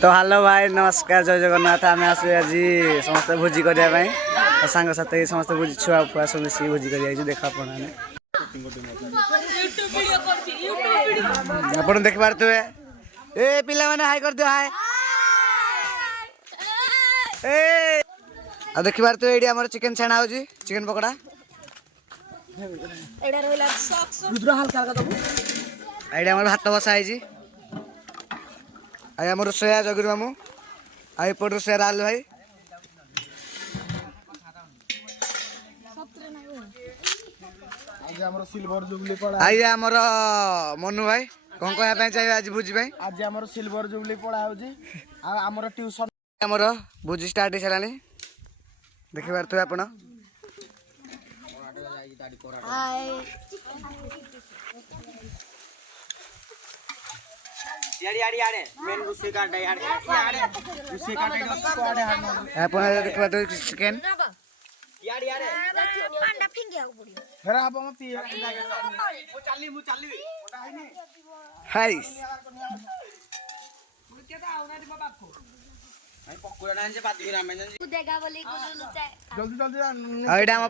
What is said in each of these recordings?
तो हेलो भाई नमस्कार जय जगन्नाथ आम आस आज समस्त भोजी करने सांग साथी समस्त भोजी छुआ फुआ सब मिसिक भोजी कर देख आप देख पारे ए पिला माने हाय कर दियो हाय ए आ देख पारे ये आम चिकेन छाणा हो चिकेन पकड़ा ये भात बसा है आम रोसया जगुरी मामू आईपट रोसया आलू भाई आई आमर मनु भाई कौन कहना चाहिए आज भोजी आज आमर सिल्वर जुबली पढ़ा होमर ट्यूशन आमर भोजी स्टार्ट हो सारा देखि पारे आप चिकेन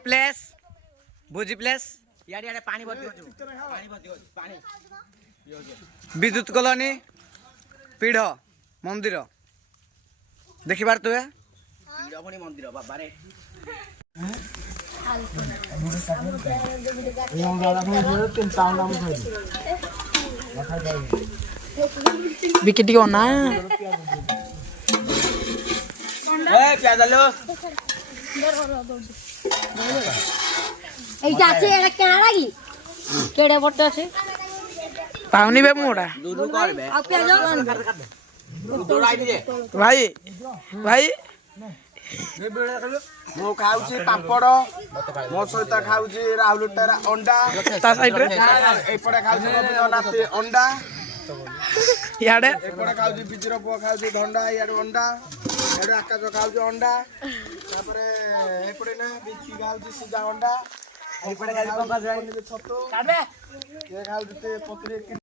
प्लेस भोजी प्लेस विद्युत कॉलोनी पीढ़ मंदिर देखि पारे मंदिर बाबारे विकेट ना पाउनी बे मोड़ा भाई भाई मु खाऊची पापड़ मो सहित खाऊची राहुल अंडा ता साइड रे एपटे खाऊची नाती अंडा याडे एपटे खाऊची बिजर पुआ खाऊची धंडा याडे अंडा याडे आकाश खाऊची अंडा तापरे एपटे ना बिकी खाऊची सीधा अंडा एपटे खाऊची पंकज भाई छतो काबे के खाऊची ते पत्री